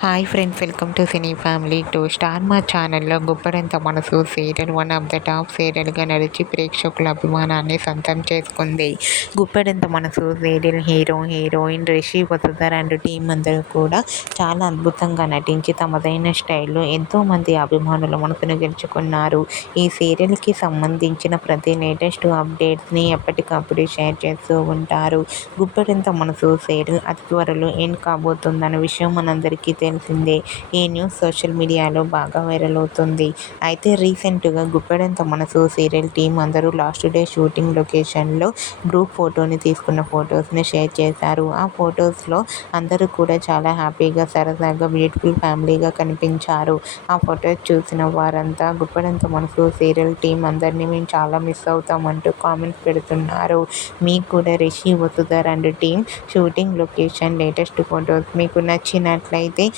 Hi friends welcome to cine family two star Maa ఛానల్లో Guppedantha Manasu serial one of the top సీరియల్గా నడిచి ప్రేక్షకుల అభిమానాన్ని సొంతం చేసుకుంది. Guppedantha Manasu serial hero heroine Rishi Vasudhar and team అందరూ కూడా చాలా అద్భుతంగా నటించి తమదైన స్టైల్లో ఎంతోమంది అభిమానుల మనసును గెలుచుకున్నారు. ఈ సీరియల్కి సంబంధించిన ప్రతి లేటెస్ట్ అప్డేట్స్ని ఎప్పటికప్పుడు షేర్ చేస్తూ ఉంటారు. గుబ్బడంత మనసు సీరియల్ అతి త్వరలో ఏం కాబోతుందన్న విషయం మనందరికీ తెలిసిందే ఈ న్యూస్ సోషల్ మీడియాలో బాగా వైరల్ అవుతుంది. అయితే రీసెంట్గా గుప్పెడంత మనసు సీరియల్ టీం అందరూ లాస్ట్ డే షూటింగ్ లొకేషన్లో గ్రూప్ ఫోటోని తీసుకున్న ఫొటోస్ని షేర్ చేశారు. ఆ ఫొటోస్లో అందరూ కూడా చాలా హ్యాపీగా సరదాగా బ్యూటిఫుల్ ఫ్యామిలీగా కనిపించారు. ఆ ఫొటోస్ చూసిన వారంతా గుప్పెడంత మనసు సీరియల్ టీం అందరినీ మేము చాలా మిస్ అవుతామంటూ కామెంట్స్ పెడుతున్నారు. మీకు కూడా Rishi Vasudhar and team shooting location latest photos మీకు నచ్చినట్లయితే